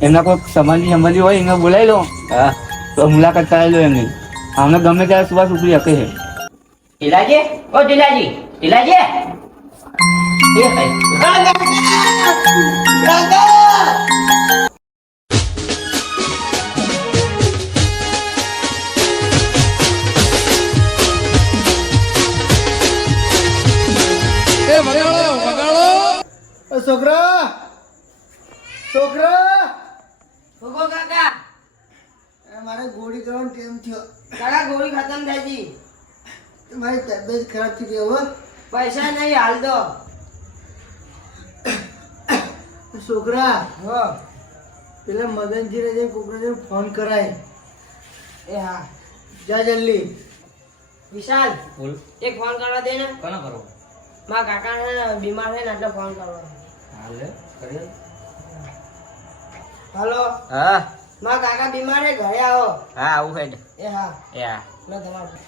એમના કોઈ સંબંધી હોય એને બોલાવી લો. હા. તો મુલાકાત કરાવી લો એમની. અમને ગમે ત્યારે સુભાષ ઉપરી શકે છે. ઢીલાજી, ઓ ઢીલાજી, ઢીલાજી. એ છોકરા છોકરા ભોગો કાકા. મારે ગોળી કરવાનો ટાઈમ થયો. કાકા ગોળી ખતમ થઈ ગઈ. મારી તબિયત ખરાબ થઈ ગઈ હવે. પૈસા નહીં હાલ દો. છોકરા હો. પેલા મદનજીને જઈને કોકને ફોન કરાય. એ હા. જા જલ્દી. વિશાલ બોલ. એક ફોન કરવા દે ને. કોનો કરો? મારા કાકા બીમાર છે ને એટલે ફોન કરો. હાલે કરી. હલો. હા મારા કાકા બીમાર છે, ઘરે આવો. હા આવું હેડ એ હા. યા લો તમારું.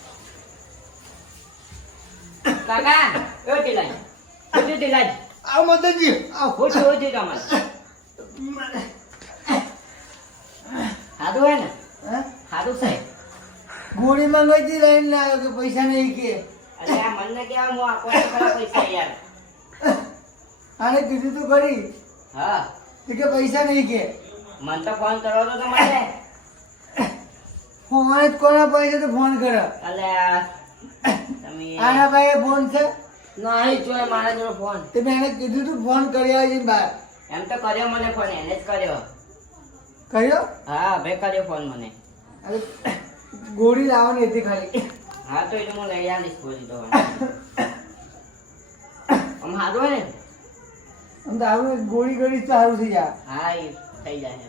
કાકા ઓ ઢીલાજ, ઓ ઢીલાજ. આવ મદનજી આવ. ઓછું તમારે સાદું હે ને? હા? સાદું સાહેબ. ગોળી મંગાવી લઈને લાવ્યો કે પૈસા નહીં કે. અરે આ મને કેવા હું આપવાનો ખરા પૈસા યાર. આને કીધું તું ખરી હા. કે પૈસા નહીં કે. મને તો ફોન કરો તો તમારે. ફોન જ કોના પૈસા તો ફોન કરે. અલે તમે આના ભાઈ ફોન છે નહીં જોયે મારા જોડે ફોન. તે મેં એને કીધું તું ફોન કરી આવજે બહાર. એમ તો કર્યો મને ફોન, એને જ કર્યો. કર્યો? હા ભાઈ કર્યો ફોન મને. અરે ગોળી લાવવાની હતી ખાલી. હા તો એટલે હું લઈ આવીશ ગોળી તો. આમ સારું હોય ને? આમ તો આવું ગોળી કરી તો સારું થઈ જાય. હા એ થઈ જાય.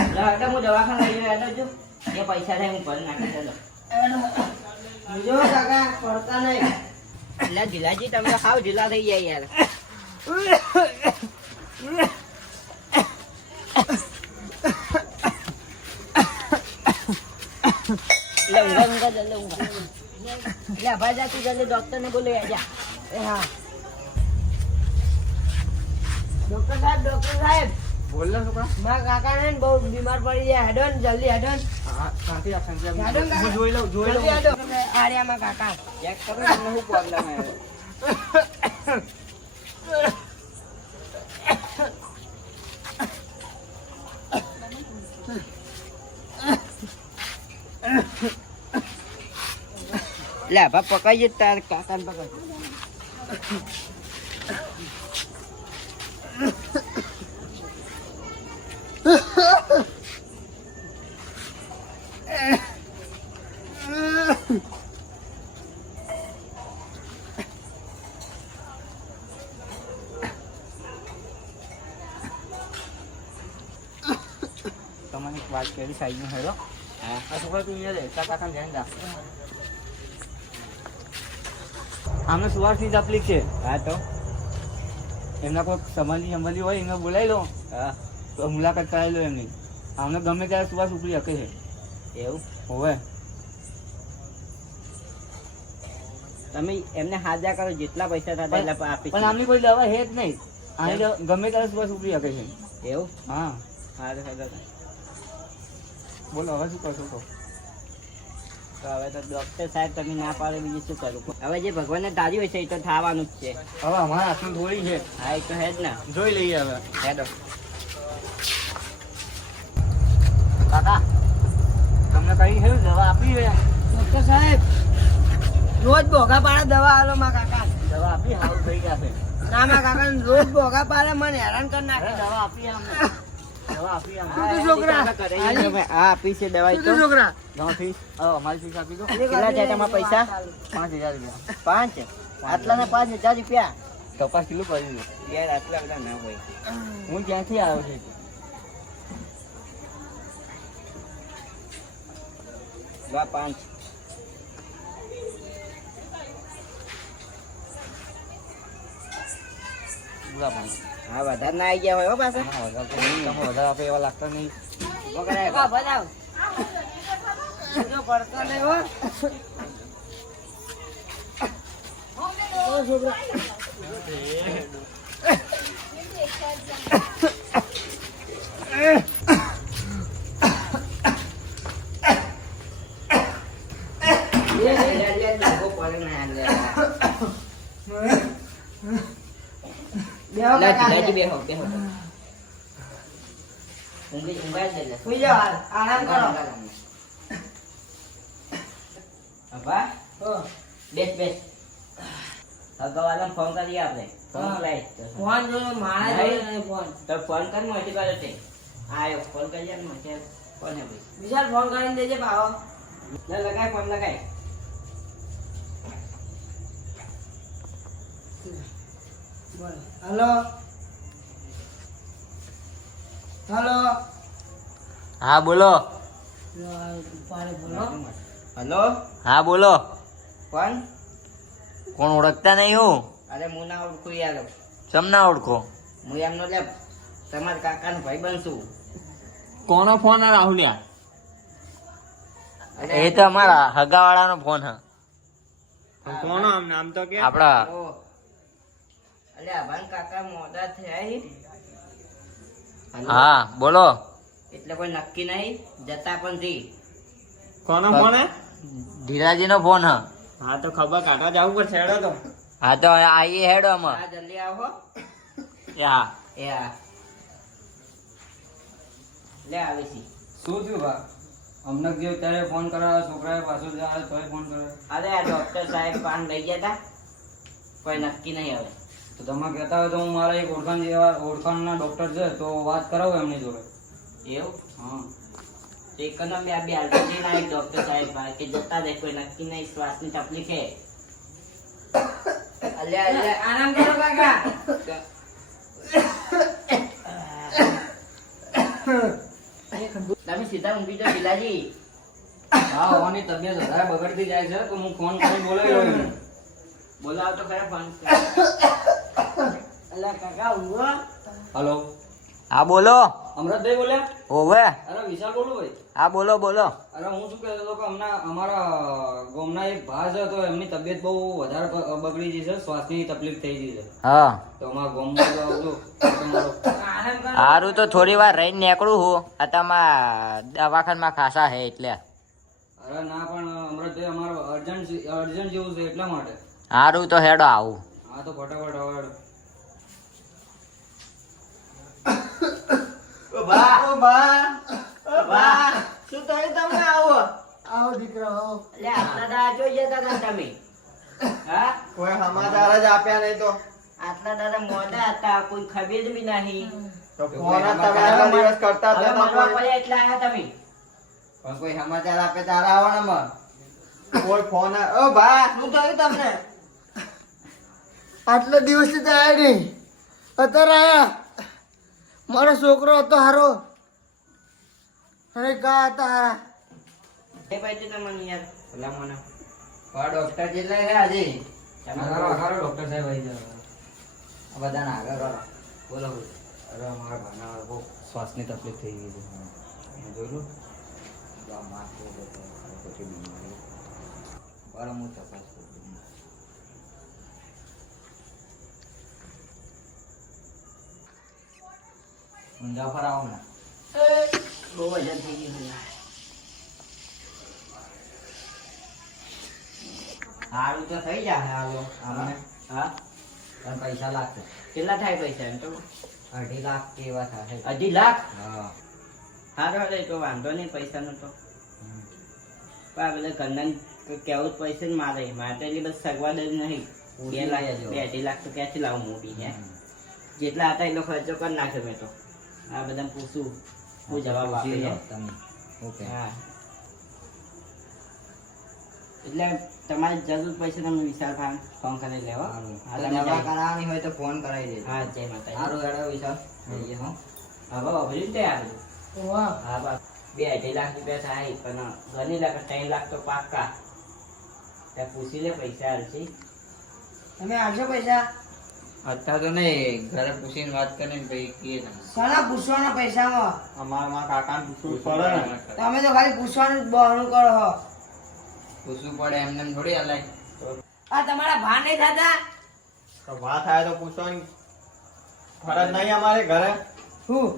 એટલે હું દવાખાને લઈ આવ્યો છું. એ પૈસા થાય હું ભરી નાખી ચાલો. જો કાકા પડતા નહીં. એટલે ઢીલાજી તમે તો ખાવ ઢીલા થઈ ગયા યાર. ડોક્ટર ને બોલો જા. એ હા. ડોક્ટર સાહેબ. બોલ ને છોકરા. મારા કાકા ને બહુ બીમાર પડી જાય. હેડો ને જલ્દી હેડો ને. હા શાંતિ રાખ, શાંતિ રાખ. હેડો ને કાકા. હું જોઈ લઉં. જલ્દી હેડો. આર્યામાં કાકા ચેક કરો તમને શું પ્રોબ્લેમ હે. લે બા પકાઈ તાર કાકા ને પકાઈ. તમને એક વાત કરી સાઈડમાં હેડો. હા. આ છોકરા તું અહીંયા રહે, તારા કાકાને ધ્યાન રાખ. આમને સુવાસની તકલીફ છે. હા તો એમના કોઈ સંબંધી હોય એને બોલાવી લો. હા તો મુલાકાત કરાવી લો એમની. અમને ગમે ત્યારે સુવાસ ઉપરી શકે છે. એવું હોવે. તમે એમને હાજર કરો, જેટલા પૈસા થતા એટલા આપી. પણ આમની કોઈ દવા છે જ નહીં. આની ગમે ત્યારે સુવાસ ઉપરી શકે છે. એવું હા હા તો બોલો હવે શું કરશો કહો. તો હવે તો ડોક્ટર સાહેબ તમે ના પાડે બીજું શું કરું? હવે જે ભગવાનને ધાર્યું હોય છે એ તો થવાનું જ છે. હવે અમારા હાથમાં થોડી છે. હા એ તો હે જ ને. જોઈ લઈએ હવે. હેડો. કાકા તમને કઈ છે દવા આપી છે? ડોક્ટર સાહેબ રોજ ભોગા પાડે દવા આલો મારા કાકા. દવા આપી સારું થઈ ગયા છે. ના મારા કાકા રોજ ભોગા પાડે મને હેરાન કરી નાખે. દવા આપી અમને. દવા આપી અમને. તું છોકરા. આ આપી છે દવા તો. તું છોકરા દવા ફીસ અમારી ફીસ આપી દો. કેટલા છે તમારા પૈસા? 5,000 રૂપિયા. 5 આટલા ને 5,000 રૂપિયા. કપાસ કિલો કરી દો. યાર આટલા બધા ના હોય. હું ક્યાંથી આવ્યો છું? વા 5 પૂરા 5. હા વધારે ના આવી ગયા હોય હો પાછા. વધારે આપે એવા લાગતા નહીં. બતાવ પડતો નહીં હો. જાઓ લે કાકા. ધીરાજી બેહો બેહો ઊંઘાઈ જ લે સુઈ જાઓ હાલ. આરામ કરો. અబ్బા હો. બેસ બેસ અગાવાલાને ફોન કરીએ આપણે ફોન લાઈ ફોન જોયો મારા જોયો નહીં ફોન. તો ફોન કરી મોટી કરે છે આયો ફોન કરીએ ને મોટી ફોન હે ભાઈ વિશાલ ફોન કરીને દેજે પાવો. લે લગાય ફોન લગાય બોલો. હલો. હલો. હા બોલો. પાડે બોલો. હેલો હા બોલો. કોણ કોણ ઓળખતા નહીં હું? અરે હું ના ઓળખું યાર ચમ ના ઓળખો? હું એમનો લે તમારા કાકાનો ભાઈ બનશું કોનો ફોન આ રાહુલિયા? એ તો અમારા હગાવાળાનો ફોન હ. કોનો નામ તો કે આપડા અલે આભાન કાકા મોડા થયા હી હેલો? હા બોલો. એટલે કોઈ નક્કી નહીં જતા પણ થી કોનો ફોન હે? ધીરાજી નો ફોન હ. હા તો ખબર કાઢવા જવું પડશે હેડો તો. હા તો આઈએ હેડો અમે. હા જલ્દી આવો હા એ હા લે આવે છે શું થયું બા? અમને જે ત્યારે ફોન કરાવ્યો છોકરાએ પાછો જાય તોય ફોન કર્યો. અરે આ ડોક્ટર સાહેબ પાન લઈ ગયા તા કોઈ નક્કી નહીં હવે તો તમે કહેતા હોય તો હું મારા એક ઓળખાણના ડોક્ટર છે તો વાત કરાવો એમની જોડે. એવું હા એક નો બે બે આલ્ટી ના એક ડોક્ટર સાહેબ પાસે કે જતા દે કોઈ નક્કી નહીં શ્વાસની તકલીફ હે અલ્યા અલ્યા આરામ કરો કાકા. તમે સીધા ઊંઘી જાઓ બિલાજી હા હોવાની તબિયત વધારે બગડતી જાય છે તો હું ફોન કરી બોલાવ્યો એમને. બોલાવ તો ખરા ફોન અલા કાકા ઊંઘો. હલો હા બોલો. અમરતભાઈ બોલ્યા? ઓવે. અરે વિશાલ બોલું ભાઈ. હા બોલો બોલો. અરે હું શું કહેતો હતો કે હમણાં અમારા ગામના એક ભા છે તો એમની તબિયત બહુ વધારે બગડી ગઈ છે, શ્વાસની તકલીફ થઈ ગઈ છે હા તો અમારા ગામમાં જો આવજો તમારો. આરામ કરો. સારું તો થોડી વાર રહીને નીકળું હું. આ તમારા દવાખાનામાં ખાસા હે એટલે. અરે ના પણ અમરતભાઈ અમારો અર્જન્ટ જેવું છે એટલા માટે. સારું તો હેડો આવું. હા તો ફટાફટ હવે શું થયું તમને આવો આવો દીકરા આવો. એટલે આટલા દાડા જોઈ જતા હતા તમે હા કોઈ સમાચાર જ આપ્યા નહીં તો આટલા દાડા મોડા હતા કોઈ ખબર બી નહીં તો ફોન જ તમે આટલા દિવસ કરતા હવે હતા તો મળવા પડ્યા એટલે આયા તમે પણ કોઈ સમાચાર આપે તારા આવવાના કોઈ ફોન ઓ ભા શું થયું તમને આટલા દિવસથી તો આયા નહીં. અત્યારે આયા. મારો છોકરો હતો હારો. અરે કા હતા હારા. એ પછી તમને યાર ભલા મને ડોક્ટર જેટલા છે આજે આગારો ડોક્ટર સાહેબ આવી જાય. આ બધાને આગળ કરો બોલો બોલો. અરે અમારા ભાના બહુ શ્વાસની તકલીફ થઈ ગઈ છે. જોયું પછી બીમારી બરાબર હું તપાસ કરું ઊંધા પર આવો ને બહુ વજન થઈ ગયું છે સારું તો થઈ જાય હાલો અમને હા પણ પૈસા લાગશે કેટલા થાય પૈસા એમ તો 2.5 લાખ કેવા થાય 2.5 લાખ હા સારું હવે તો વાંધો નહીં પૈસાનો તો પણ આ બધા ઘરના કેવું જ પૈસા ને મારે તો એટલી બસ સગવડ જ નહીં 2 લાખ 2.5 લાખ તો ક્યાંથી લાવું મોટી હે જેટલા હતા એટલો ખર્ચો કરી નાખ્યો મેં તો આ બધા પૂછું હું જવાબ આપી પૂછી લો દઉં. તમે ઓકે હા એટલે તમારી જરૂર પૈસા તમે વિશાલ ફોન કરી લેવો સારું હા, તો તમે દવા જાય. કરાવવાની હોય તો ફોન કરાવી દેજો હા જય માતાજી સારું હેડો વિશાલ જઈએ હો હવે અભરી તે આવે વાહ. હા બસ 2.5 લાખ રૂપિયા થાય પણ ગણી લાખ 3 લાખ તો પાક્કા ત્યાં પૂછી લે પૈસા હાલશે તમે આપશો પૈસા? અત્યારે તો નહીં ઘરે પૂછીને વાત કરીને ભાઈ કીએ તમે શાના પૂછવાના પૈસામાં? અમારા કાકાને પૂછવું પડે ને તમે તો ખાલી પૂછવાનું જ બહાનું કરો છો. પૂછવું પડે એમને એમ થોડી હલાય આ તમારા ભા નહીં થતા? તો વાત થાય તો પૂછવાની ફરજ નહીં અમારે ઘરે હું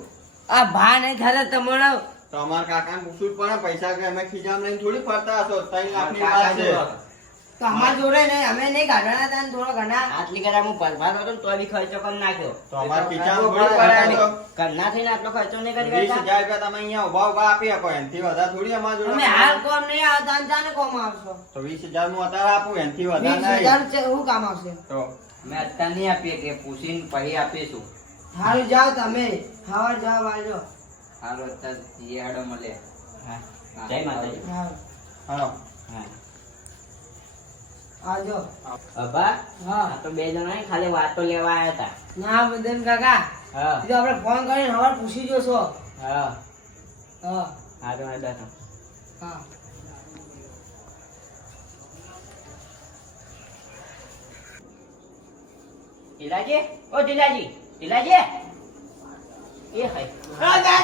આ ભા નહીં થતા તમારો? તો અમારા કાકાને પૂછવું જ પડે પૈસા કે અમે ખીજામાં લઈને થોડી ફરતા હશો 3 લાખની વાત છે તો અમાર જોડે નહીં, અમે નહીં કાઢવાના હતા ને થોડો ઘણા. આટલી કરા હું પરભાર હતો ને તોય બી ખર્ચો કરી નાખ્યો. તો અમારે તો ખીચામાં કરવો પડે પડે. તો. ઘરના થઈને આટલો ખર્ચો નહીં કરી 20,000 કરતા. રૂપિયા તમે અહીંયા ઉભા ઉભા આપી શકો એનથી વધારે થોડી અમારા જોડે અમે હાલ કોમ નહીં આવતા ને જાને કોમ આવશો. તો 20,000 નું અત્યારે આપું એનથી વધારે નહીં 20,000 છે, શું કામ આવશે? તો અમે અત્યારે નહીં આપીએ કે પૂછીને પછી આપીશું. હારું જાઓ તમે, ખાવા જવાબ આવજો. હાલો અત્યારે જઈએ હેડો મળે. હા. જય માતાજી. હારું. હાલો આવજો. અబ్బા હા. આ તો બે જણા ખાલી વાતો લેવા આયા હતા. ના બદન કાકા, હા એ તો આપણે ફોન કરીને હવાર પૂછી જોશો. હા હા. હા તો હેડો તો. હા. ઢીલાજી, ઓ ઢીલાજી, ઢીલાજી. એ હાય. કાકા